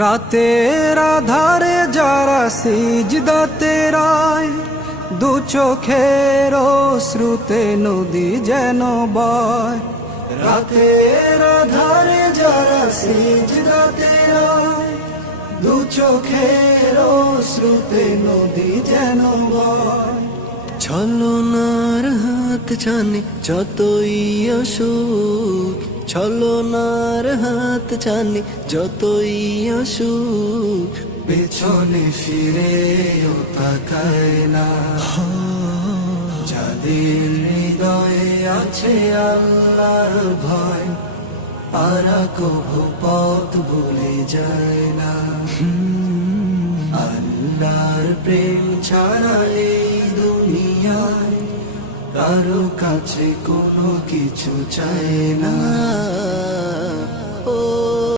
রাতের আধারে যারা সিজদাতে রায়, দু চোখের শ্রুতে নদী যেন বয়। রাতের আধারে যারা সিজদাতে রায়, দু চোখের শ্রুতে নদী যেন বয়। ছলনার হাত ছানি যতই অসুখ, ছলনার হাত ছানি যতই অসুখ, পেছনে ফিরেও তাকায় না। যাদের হৃদয়ে আছে আল্লাহর ভয়, তারা কভু পথ ভুলে যায় না। আল্লাহর প্রেম ছাড়া এই দুনিয়ায় কারো কাছে কোনো কিছু চায় না। ও